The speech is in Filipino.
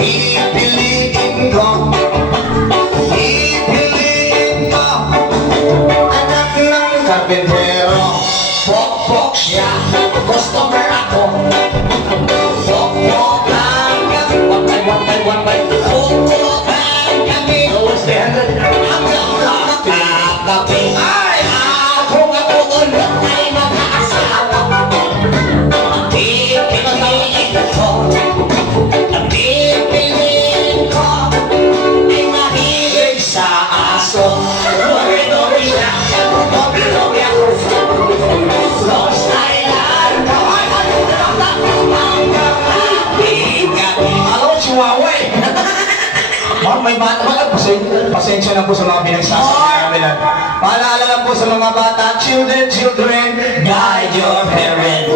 Pipiliin ko, pipiliin mo, anak ng karpintero. Pok-pok siya, customer ako. Pok-pok lang kami, one-by, pok-pok lang kami. Hanggang nakakapi. Ay, ako ulit ay mag-aasawa. Pipiliin ko, pipiliin ko, ay mahilig sa aso. Lobi-lobi siya, lobi-lobi ako. Lost Island, hello, Chihuahua. Ma'am, may bata. Pasensya na po sa mga pinagsasabi namin. Paalala lang po sa mga bata, children, guide your parents.